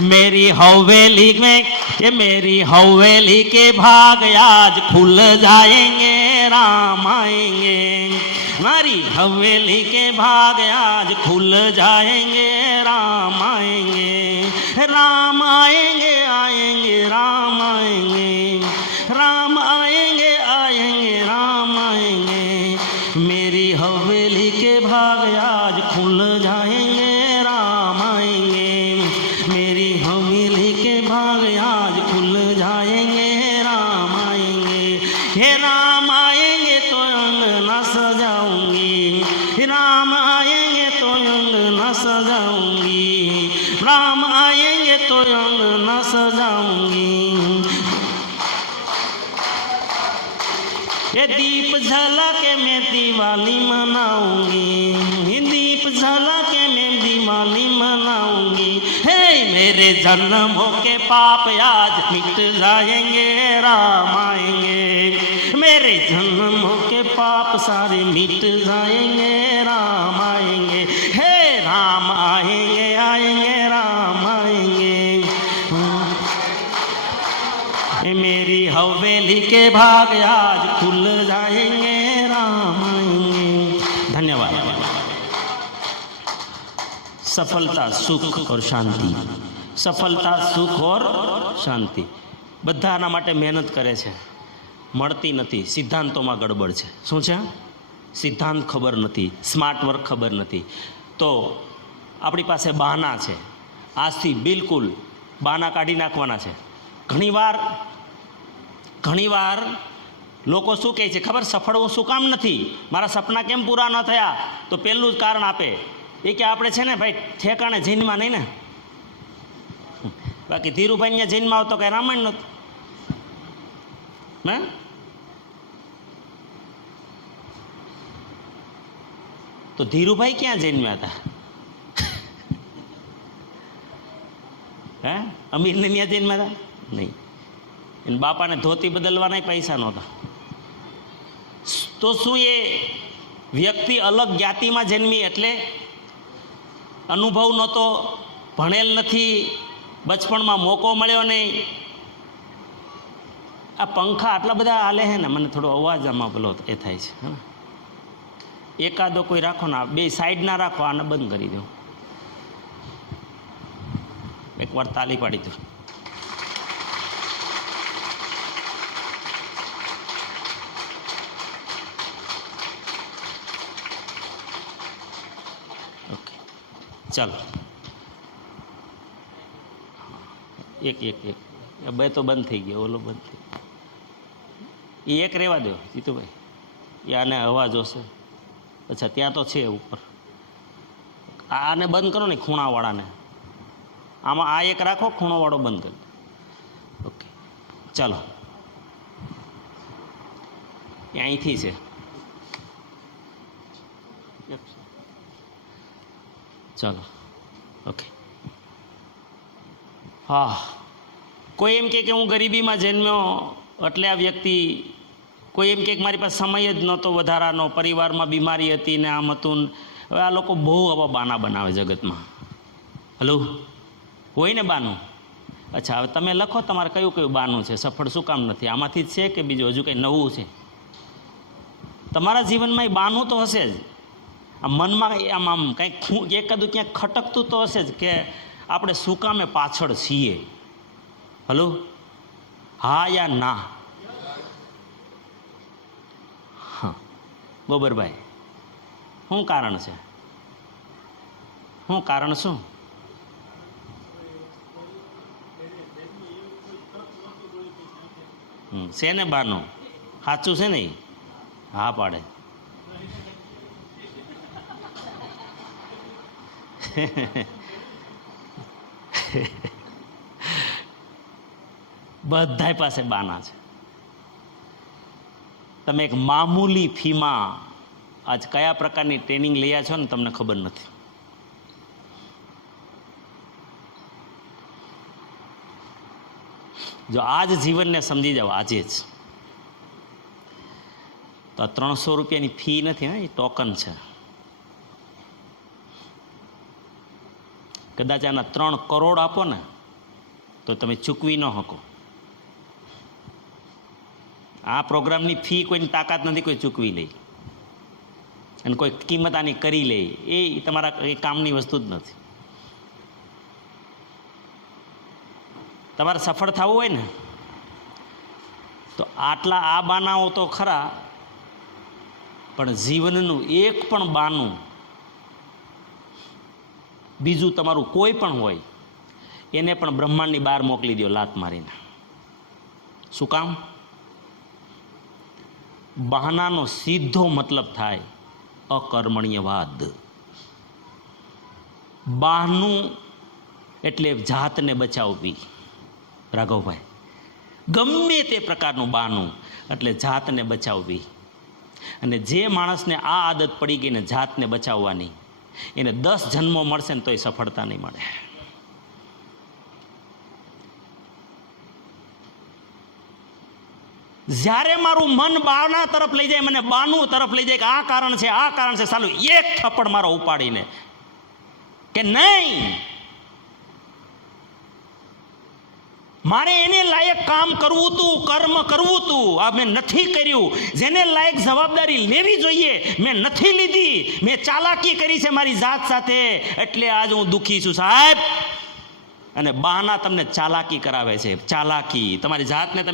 मेरी हवेली में ये मेरी हवेली के भाग आज खुल जाएंगे, राम आएंगे। हमारी हवेली के भाग आज खुल जाएंगे, राम आएंगे। राम आएंगे आएंगे राम आएंगे, राम आएंगे आएंगे राम आएंगे। मेरी हवेली के भाग आज खुल जाएंगे, राम आएंगे। मेरी हवेली के भाग आज खुल जाएंगे, राम आएंगे। हे राम आएंगे तो अंगना सजाऊंगी, राम आएंगे तो अंगना सजाऊंगी, राम आएंगे तो अंगना सजाऊंगी। ये दीप जला के मैं दिवाली मनाऊंगी, दीप जला के मैं दिवाली मनाऊंगी। हे मेरे जन्मों के पाप आज मिट जाएंगे, राम आएंगे। मेरे जन्मों के पाप सारे मिट जाएंगे, राम आएंगे। हे राम आएंगे आएंगे राम आएंगे। मेरी हवेली के भाग आज खुल जाएंगे, राम आएंगे। धन्यवाद। सफलता सुख और शांति, सफलता सुख और शांति બધાના માટે મહેનત કરે છે, મળતી નથી. સિદ્ધાંતોમાં ગડબડ છે. શું છે? સિદ્ધાંત ખબર નથી, સ્માર્ટ વર્ક ખબર નથી. તો આપણી પાસે બહાના છે. આજથી બિલકુલ બહાના કાઢી નાખવાના છે. ઘણીવાર લોકો શું કહે છે ખબર? સફળ શું કામ નથી, મારા સપના કેમ પૂરા ન થયા? તો પહેલું જ કારણ આપે એ કે આપણે છે ને ભાઈ ઠેકાણે જૈનમાં નહીં ને. બાકી ધીરુભાઈને જૈનમાં આવતો કાંઈ રામાયણ નહોતું. હે તો ધીરુભાઈ ક્યાં જૈનમાં હતા? હે અમીરને ત્યાં જૈનમાં હતા? નહીં. એને બાપાને ધોતી બદલવાના પૈસા નહોતા. તો શું એ વ્યક્તિ અલગ જ્ઞાતિમાં જન્મી એટલે અનુભવ નહોતો, ભણેલ નથી, બચપણમાં મોકો મળ્યો નહીં? આ પંખા આટલા બધા હાલે છે ને, મને થોડો અવાજ આમાં પેલો એ થાય છે. હા, એકાદો કોઈ રાખો ને, બે સાઈડ ના રાખો, આને બંધ કરી દો. એકવાર તાલી પાડી દો. ઓકે ચાલો, એક એક એક બે તો બંધ થઈ ગયો, ઓલો બંધ થઈ ગયો. એ એક રહેવા દો જીતુભાઈ, એ આને હવા જોશે. અચ્છા ત્યાં તો છે ઉપર, આને બંધ કરો ને ખૂણાવાળાને. આમાં આ એક રાખો, ખૂણોવાળો બંધ કરી. ઓકે ચાલો, એ અહીંથી છે. ચાલો ઓકે. હા, કોઈ એમ કે હું ગરીબીમાં જન્મ્યો એટલે આ વ્યક્તિ, કોઈ એમ કે મારી પાસે સમય જ નહોતો વધારાનો, પરિવારમાં બીમારી હતી ને આમ હતું. હવે આ લોકો બહુ આવા બાના બનાવે જગતમાં. હલો, હોય ને બાનું? અચ્છા, હવે તમે લખો તમારે કયું કયું બાનું છે, સફળ શું કામ નથી. આમાંથી જ છે કે બીજું હજુ કંઈ નવું છે? તમારા જીવનમાં એ બાનું તો હશે જ. આ મનમાં આમ કંઈક એકાદું ક્યાંક ખટકતું તો હશે જ કે આપણે શું કામે પાછળ છીએ. હલો, હા યા ના? હા, બોબરભાઈ, શું કારણ છે? શું કારણ? શું છે ને બાનું? સાચું છે ને? હા પાડે. બધાય પાસે બાના છે. તમે એક મામૂલી ફીમાં આજ કયા પ્રકારની ટ્રેનિંગ લયા છો ને તમને ખબર નથી. જો આજ જીવનને સમજી જાઓ આજે જ, તો આ 300 રૂપિયાની ફી નથી, હા, એ ટોકન છે. કદાચ આના 3 કરોડ આપો ને તો તમે ચૂકવી ન શકો. આ પ્રોગ્રામની ફી કોઈની તાકાત નથી કોઈ ચૂકવી લે, અને કોઈ કિંમત આની કરી લે, એ તમારા એ કામની વસ્તુ જ નથી. તમારે સફળ થવું હોય ને તો આટલા આ બાનાઓ તો ખરા, પણ જીવનનું એક પણ બાનું બીજું તમારું કોઈ પણ હોય એને પણ બ્રહ્માંડની બહાર મોકલી દો લાત મારીને. શું કામ? બહાનાનો સીધો મતલબ થાય અકર્મણ્યવાદ. બહાનું એટલે જાતને બચાવવી. રાઘવભાઈ, ગમે તે પ્રકારનું બહાનું એટલે જાતને બચાવવી. અને જે માણસને આ આદત પડી ગઈ ને જાતને બચાવવાની, એને 10 જન્મો મળશે ને તોય સફળતા નહીં મળે. જ્યારે મારું મન બાના તરફ લઈ જાય, મને બાનું તરફ લઈ જાય કે આ કારણ છે, આ કારણ છે, સાલું એક થપ્પડ મારો ઉપાડીને કે નહીં, મારે એને લાયક કામ કરવું તું, કર્મ કરવું તું, આ મેં નથી કર્યું. જેને લાયક જવાબદારી લેવી જોઈએ મેં નથી લીધી, મેં ચાલાકી કરી છે મારી જાત સાથે, એટલે આજ હું દુઃખી છું સાહેબ. અને બહાના તમને ચાલાકી કરાવે છે. ચાલાકી તમારી જાતને તમે